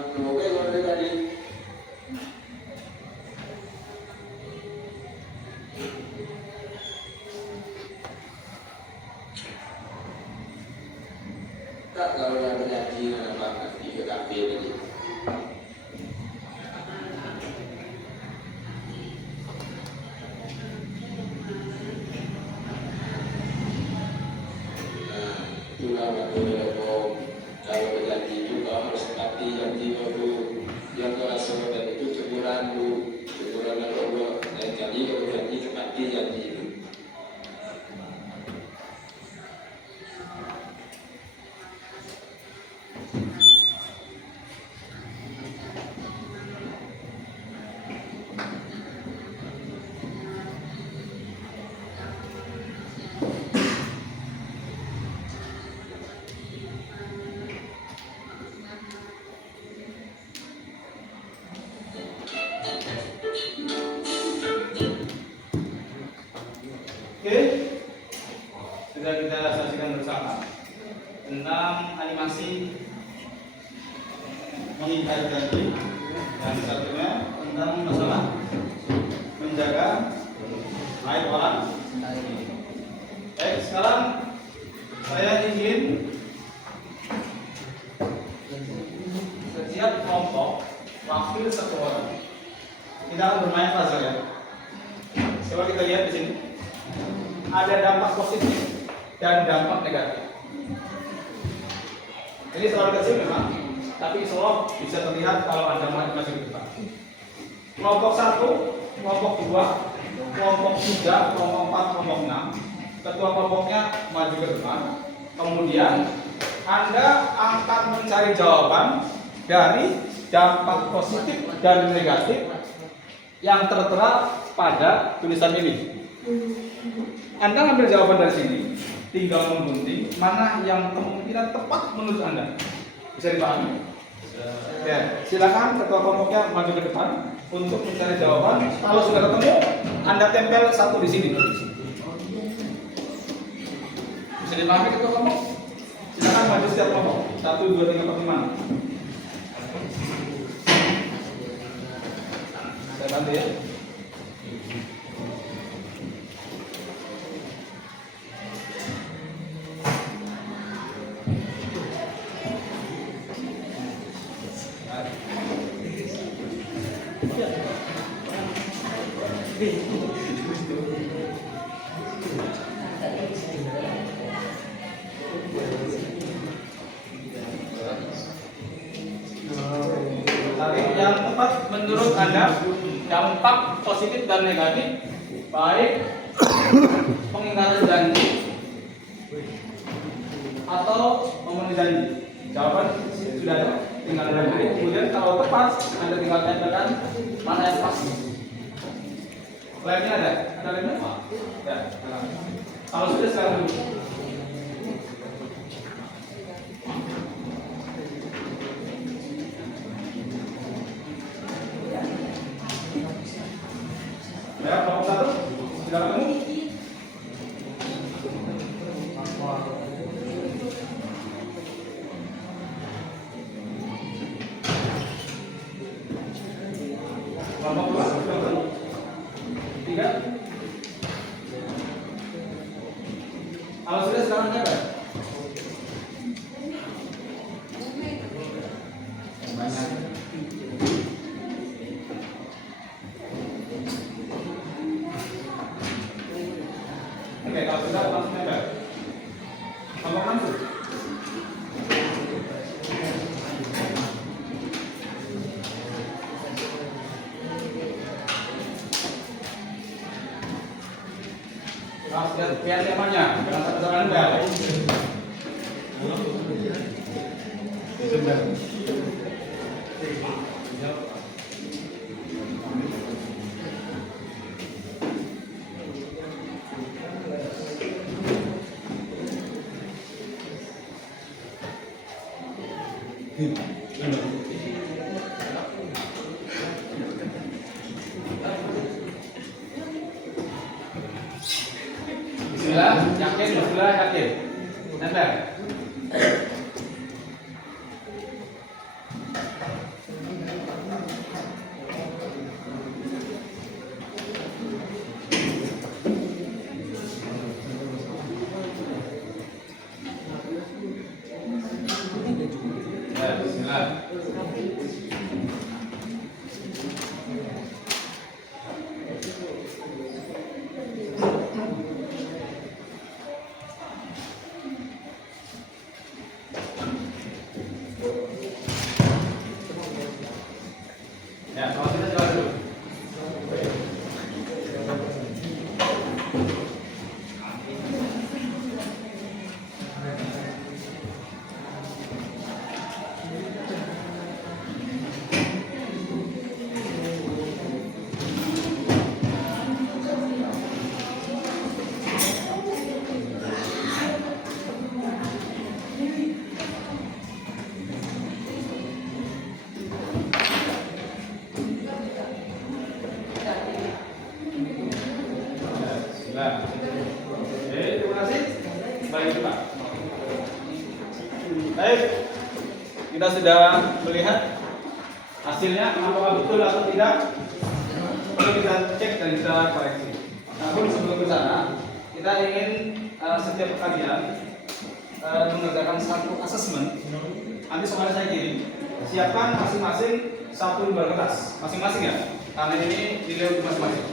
Oke, kalau dari tadi. Kak, kalau yang terjadi apa di PKP tadi? Itulah waktu kalau terjadi juga harus hati janji dulu yang kerasa dan itu teguran Allah dan janji kalau janji tepati janji itu. Oke, sudah kita saksikan bersama tentang animasi mengikat janji. Yang satunya tentang masalah menjaga aib orang. Baik, sekarang saya ingin setiap kelompok wakil satu orang. Kita akan bermain puzzle ya. Coba kita lihat di sini. Ada dampak positif dan dampak negatif. Ini terlalu kecil memang, tapi insya Allah bisa terlihat kalau Anda maju ke depan. Kelompok 1, kelompok 2, kelompok 3, kelompok 4, kelompok 6. Ketua kelompoknya maju ke depan. Kemudian Anda akan mencari jawaban dari dampak positif dan negatif yang tertera pada tulisan ini. Anda ambil jawaban dari sini, tinggal menggunting mana yang kemungkinan tepat menurut Anda. Bisa dipahami? Ya, silakan ketua kelompoknya maju ke depan untuk mencari jawaban. Kalau sudah ketemu, Anda tempel satu di sini. Bisa dipahami ketua kelompok? Silakan maju setiap kelompok. 1, 2, 3, 4, 5. Saya bantu ya. Tapi yang tepat menurut Anda dampak positif dan negatif baik pengingkatan janji atau memenuhi janji. Jawaban sudah ada, tinggal Anda pilih. Kemudian kalau tepat Anda tinggal tempelkan mana yang pas. Lainnya ada? Ada lainnya? Ya. Kalau sudah sekarang dulu. Ya, kelompok 1 sudah ketemu? Kelompok 2 sudah ketemu? 3. Kalau sudah sekarang berapa? Banyak. Oke, kalau sudah langsung nempel. Kelompok 6. Lihat temanya, jangan satu-satu nempel. Bismillah, yakin, bismillah, yakin. Nempel. Bismillah. Ya, kalau kita coba dulu. Bismillah. Oke, terima kasih. Baik, Pak. Baik, kita sudah melihat hasilnya apakah betul atau tidak. Perlu kita cek dan kita koreksi. Namun sebelum ke sana, kita ingin setiap kalian mengerjakan satu asesmen. Nanti soalnya saya kirim. Siapkan masing-masing satu lembar kertas, masing-masing ya. Karena ini nilai untuk masing-masing.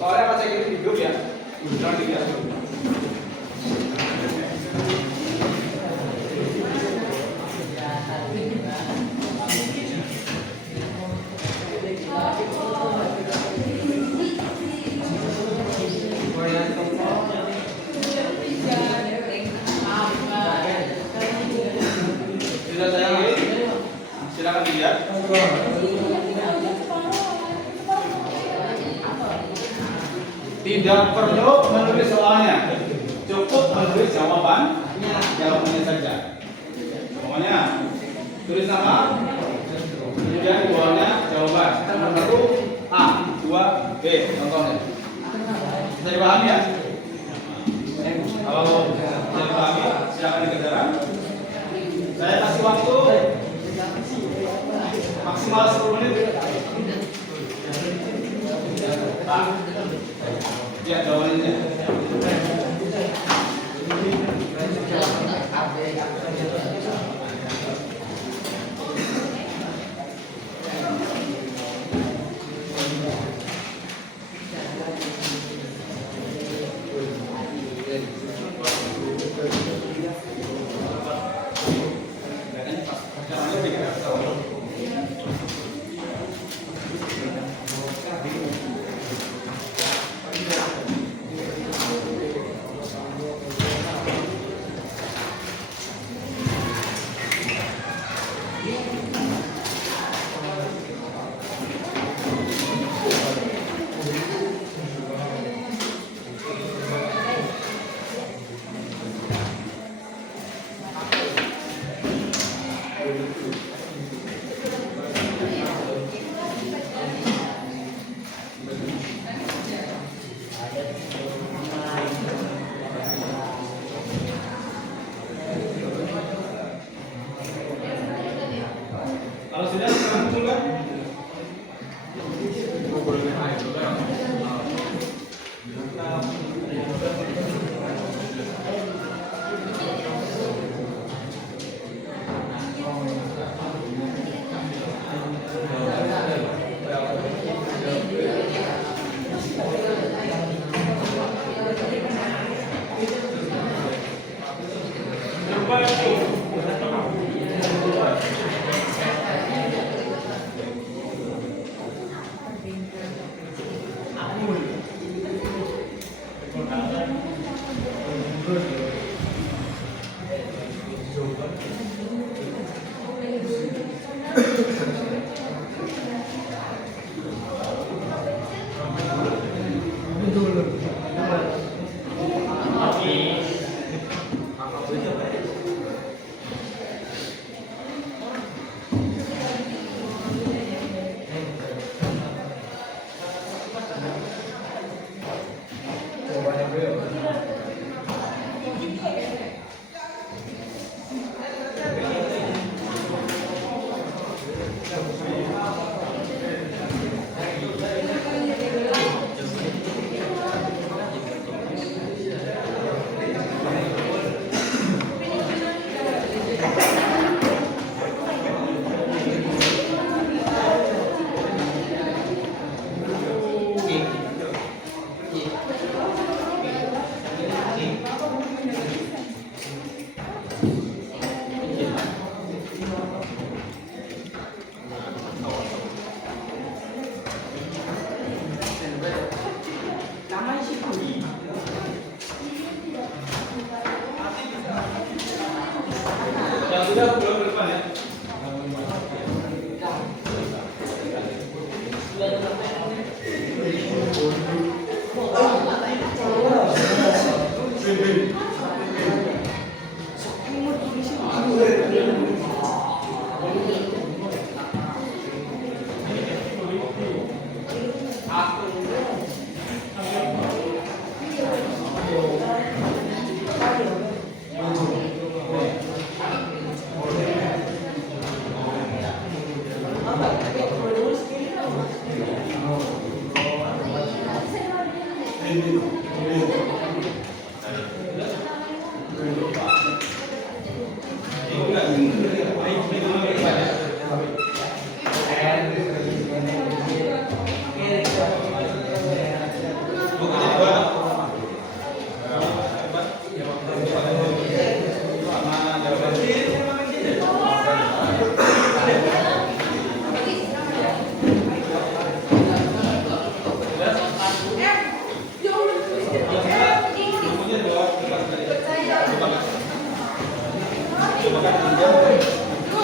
Soalnya akan saya kirim di grup ya. Jangan dilihat dulu. Sudah saya kirim. Silakan dilihat. Tidak perlu menulis soalnya, cukup menulis jawabannya saja. Pokoknya tulis nama, kemudian di bawahnya jawaban. Nomor 1 A, 2 B, contohnya. Bisa dipahami ya? Kalau bisa dipahami, silakan dikerjakan. Saya kasih waktu maksimal 10 menit. Pak. Ya, jawabannya. Yang sudah belum ke depan ya.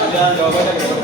Ada jawabannya gitu.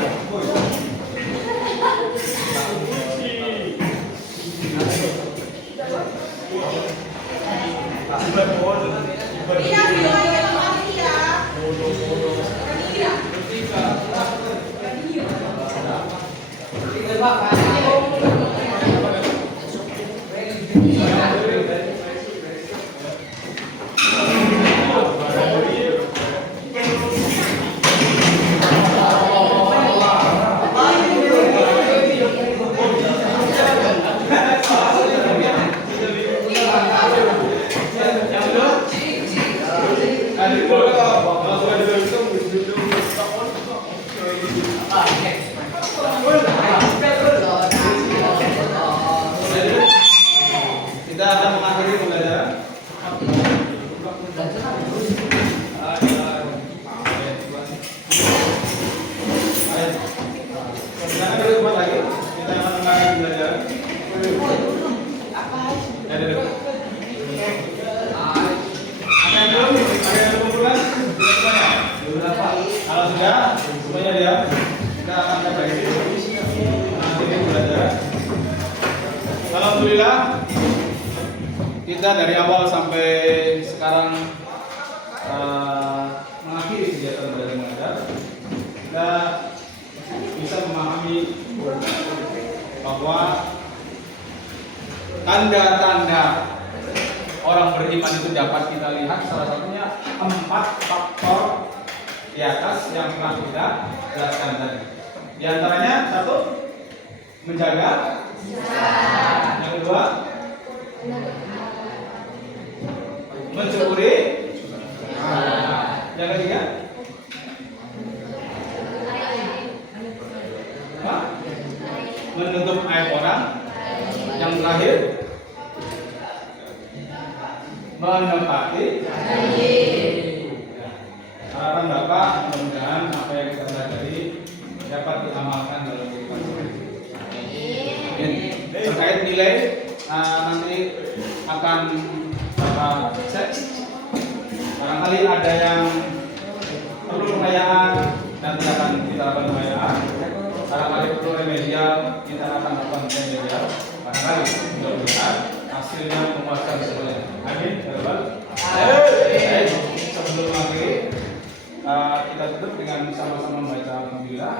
Kita akan mengakhiri pembelajaran. Silakan duduk kembali lagi. Kita akan mengakhiri pembelajaran. Ada yang belum? Ada yang belum bulan? Kalau sudah, semuanya diam. Kita akan mengakhiri pembelajaran. Alhamdulillah, kita dari awal sampai sekarang mengakhiri kegiatan belajar mengajar. Kita bisa memahami bahwa tanda-tanda orang beriman itu dapat kita lihat, salah satunya 4 faktor di atas yang telah kita jelaskan tadi. Di antaranya 1, menjaga. Yang kedua, mensyukuri. Yang ketiga, menutup aib orang. Yang terakhir, menepati. Harapan Bapak, mudah-mudahan apa yang kita pelajari dapat diamalkan dalam kehidupan sehari-hari. Terkait nilai, nanti akan Bapak cek. Barangkali ada yang perlu pengayaan, nanti akan kita lakukan pengayaan. Barangkali perlu remedial, kita akan lakukan remedial. Barangkali mudah-mudahan hasilnya memuaskan semuanya. Amin. Baik, sebelum akhir kita tutup dengan sama-sama membaca alhamdulillah.